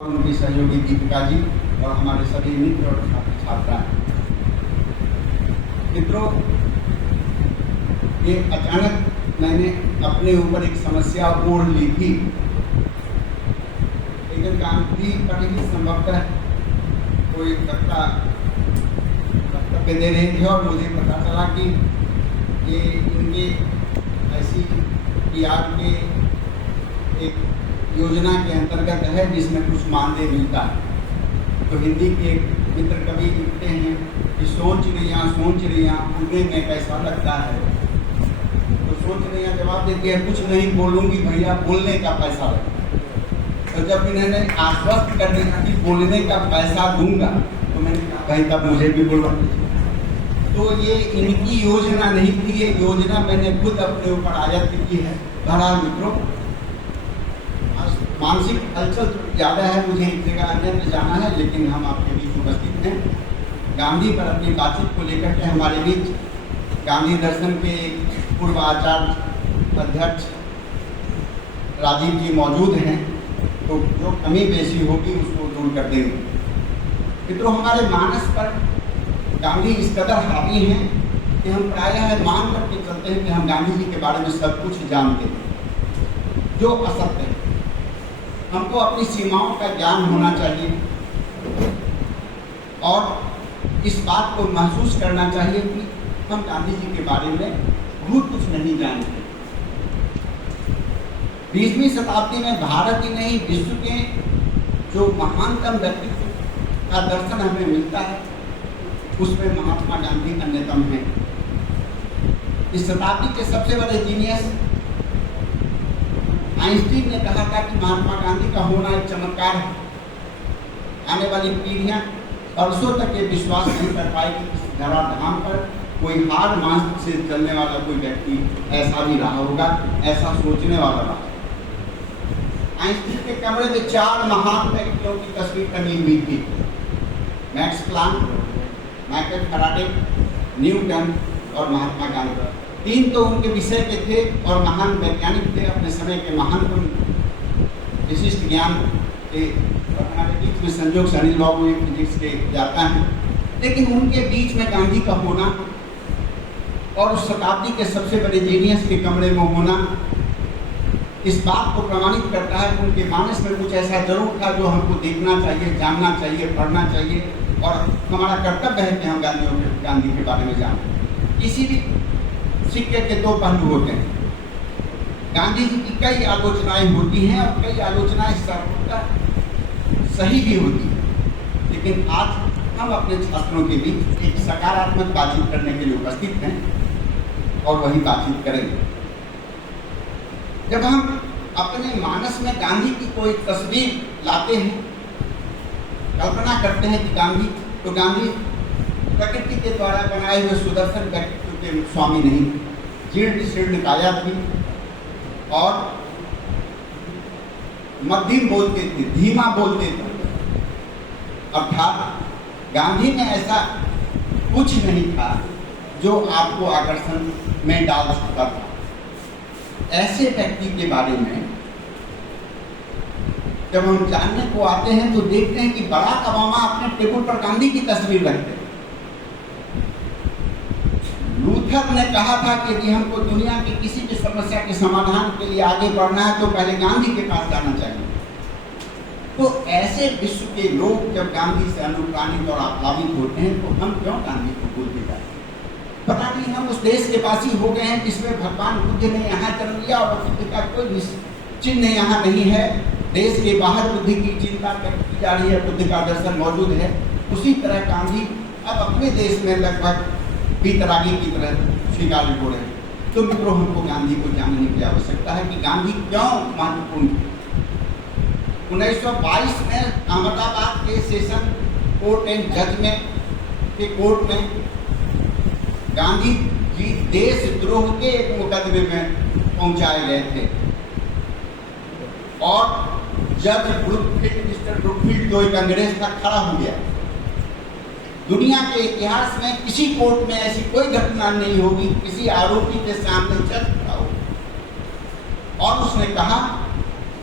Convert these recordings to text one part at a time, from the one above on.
और उनकी सहयोगी दीपिका जी और हमारे सभी मित्र और छात्र छात्राएं। मित्रों, ये अचानक मैंने अपने ऊपर एक समस्या ओढ़ ली थी, लेकिन गांधी पर ही संभवतः कोई वक्तव्य दे रहे थे और मुझे पता चला कि ये इनके ऐसी PR के एक योजना के अंतर्गत है जिसमें कुछ मानदेय मिलता है। तो हिंदी के मित्र कवि लिखते हैं कि सोच रही उनके में कैसा लगता है। तो सोच रही जवाब देती है, कुछ नहीं बोलूँगी भैया, बोलने का पैसा लगता है। तो जब इन्होंने आश्वस्त कर दिया कि बोलने का पैसा दूंगा, तो मैंने कहा भाई तब मुझे भी बोलवा दीजिए। तो ये इनकी योजना नहीं थी, ये योजना मैंने खुद अपने ऊपर आयत्त की है। बहरहाल मित्रों, मानसिक हलचल ज़्यादा है, मुझे एक जगह अन्यत्र जाना है, लेकिन हम आपके बीच उपस्थित हैं। गांधी पर अपनी बातचीत को लेकर के हमारे बीच गांधी दर्शन के पूर्व आचार्य अध्यक्ष राजीव जी मौजूद हैं, तो जो कमी बेसी होगी उसको दूर कर देंगे। मित्रों, हमारे मानस पर गांधी इस कदर हावी हैं कि हम प्रायः मान करके चलते हैं कि हम गांधी जी के बारे में सब कुछ जानते हैं, जो असत्य है। हमको अपनी सीमाओं का ज्ञान होना चाहिए और इस बात को महसूस करना चाहिए कि हम गांधी जी के बारे में बहुत कुछ नहीं जानते। 20वीं शताब्दी में भारत ही नहीं, विश्व के जो महानतम व्यक्तित्व का दर्शन हमें मिलता है, उसमें महात्मा गांधी अन्यतम हैं। इस शताब्दी के सबसे बड़े जीनियस आइंस्टीन ने कहा था कि महात्मा गांधी का होना एक चमत्कार है। आने वाली पीढ़ियां वर्षों तक ये विश्वास नहीं कर पाएगी कि इस धराधाम पर कोई हार मांस से चलने वाला कोई व्यक्ति ऐसा भी रहा होगा, ऐसा सोचने वाला रहा। आइंस्टीन के कमरे में 4 महान व्यक्तियों की तस्वीर टंगी हुई थी: max Planck, Michael Faraday, Newton और महात्मा गांधी। 3 तो उनके विषय के थे और महान वैज्ञानिक थे, अपने समय के महानतम विशिष्ट ज्ञान के। और हमारे बीच में संजोग से अनिल बाबू फिजिक्स के जाता है, लेकिन उनके बीच में गांधी का होना और उस शताब्दी के सबसे बड़े जीनियस के कमरे में होना इस बात को प्रमाणित करता है कि उनके मानस में कुछ ऐसा जरूर था जो हमको देखना चाहिए, जानना चाहिए, पढ़ना चाहिए, और हमारा कर्तव्य है कि हम गांधी के बारे में जानें। किसी भी सिक्के के 2 पहलू होते हैं। गांधी जी की कई आलोचनाएं होती हैं और कई आलोचनाएं सर्वथा सही भी होती हैं, लेकिन आज हम अपने छात्रों के बीच एक सकारात्मक बातचीत करने के लिए उपस्थित हैं और वही बातचीत करेंगे। जब हम अपने मानस में गांधी की कोई तस्वीर लाते हैं, कल्पना करते हैं कि गांधी प्रकृति के द्वारा बनाए हुए सुदर्शन व्यक्तित्व के स्वामी नहीं, जीर्ण शीर्ण काया थी और मध्यम बोलते थे, धीमा बोलते थे। अर्थात गांधी में ऐसा कुछ नहीं था जो आपको आकर्षण में डाल सकता था। ऐसे व्यक्ति के बारे में जब हम जानने को आते हैं तो देखते हैं कि बराक ओबामा अपने टेबल पर गांधी की तस्वीर रखते हैं। लूथर ने कहा था कि यदि हमको दुनिया की किसी भी समस्या के समाधान के लिए आगे बढ़ना है तो पहले गांधी के पास जाना चाहिए। तो ऐसे विश्व के लोग जब गांधी से अनुप्राणित और आप्लावित होते हैं तो हम क्यों गांधी को भूलते जाते हैं? पता नहीं हम उस देश के वासी हो गए हैं जिसमें भगवान बुद्ध ने यहाँ जन्म लिया और बुद्ध का कोई चिन्ह यहाँ नहीं है। देश के बाहर बुद्ध की चिंता की जा रही है, बुद्ध का दर्शन मौजूद है। उसी तरह गांधी अब अपने देश में लगभग बीतरागी की तरह स्वीकार हो रहे हैं। तो मित्रों, हमको गांधी को जानने की आवश्यकता है कि गांधी क्यों महत्वपूर्ण थे। 1922 में अहमदाबाद के सेशन कोर्ट एंड जज के कोर्ट में गांधी जी देशद्रोह के एक मुकदमे में पहुंचाए गए थे और जज मिस्टर ब्रुकफील्ड जो एक अंग्रेज था खड़ा हो गया। दुनिया के इतिहास में किसी कोर्ट में ऐसी कोई घटना नहीं होगी, किसी आरोपी के सामने जज खड़ा हो और उसने कहा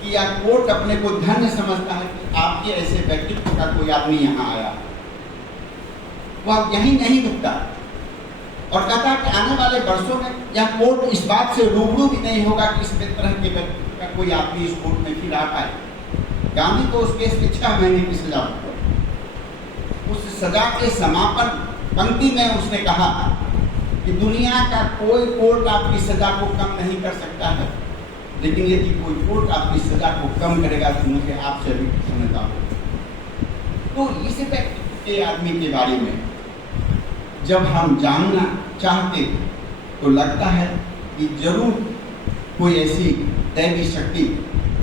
कि यह कोर्ट अपने को धन्य समझता है कि आपके ऐसे व्यक्तित्व का कोई आदमी यहाँ आया, वह यही नहीं रुकता और कहता कि आने वाले वर्षों में यह कोर्ट इस बात से रूबरू भी नहीं होगा कि इस तरह के व्यक्ति का कोई आदमी इस कोर्ट में फिर आ पाए। गांधी को उस केस में 6 महीने की सजा हुई। उस सजा के समापन पंक्ति में उसने कहा कि दुनिया का कोई कोर्ट आपकी सजा को कम नहीं कर सकता है, लेकिन यदि कोई कोर्ट आपकी सजा को कम करेगा तो मुझे आपसे भी समझता हूँ। तो इस व्यक्ति के आदमी के बारे में जब हम जानना चाहते तो लगता है कि जरूर कोई ऐसी दैवी शक्ति,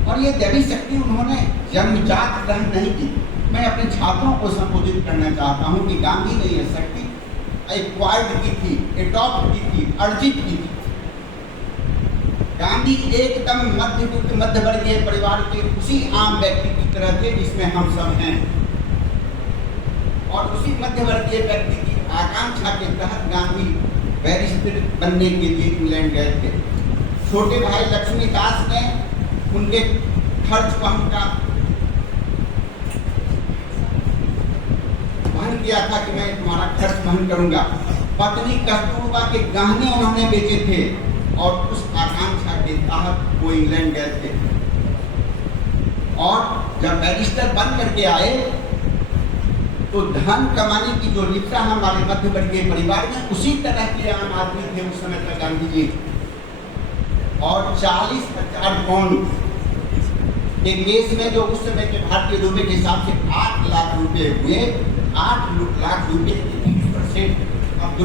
और ये दैवी शक्ति उन्होंने जन्मजात ग्रहण नहीं की। मैं अपने छात्रों को संबोधित करना चाहता हूँ कि गांधी ने यह शक्ति एक्वायर्ड की थी, एडॉप्ट की थी, अर्जित की थी। गांधी एकदम मध्यवर्गीय परिवार के उसी आम व्यक्ति की तरह थे जिसमें हम सब हैं, और उसी मध्यवर्गीय व्यक्ति की आकांक्षा के तहत गांधी बैरिस्टर बनने के लिए इंग्लैंड गए थे। छोटे भाई लक्ष्मीदास ने उनके खर्च वहन किया था कि मैं तुम्हारा खर्च वहन करूंगा। पत्नी कस्तूरबा के गहने उन्होंने बेचे थे और उस आकांक्षा के तहत वो इंग्लैंड गए थे। और जब बैरिस्टर बन करके आए तो धन कमाने की जो लिप्सा हमारे मध्यवर्गीय परिवार में, उसी तरह के आम आदमी थे उस समय तक गांधी जी। और 40,000 पाउंड के केस में जो उस समय के भारतीय रुपए के हिसाब से 8 लाख रुपए हुए, 8 लाख रुपए के 30%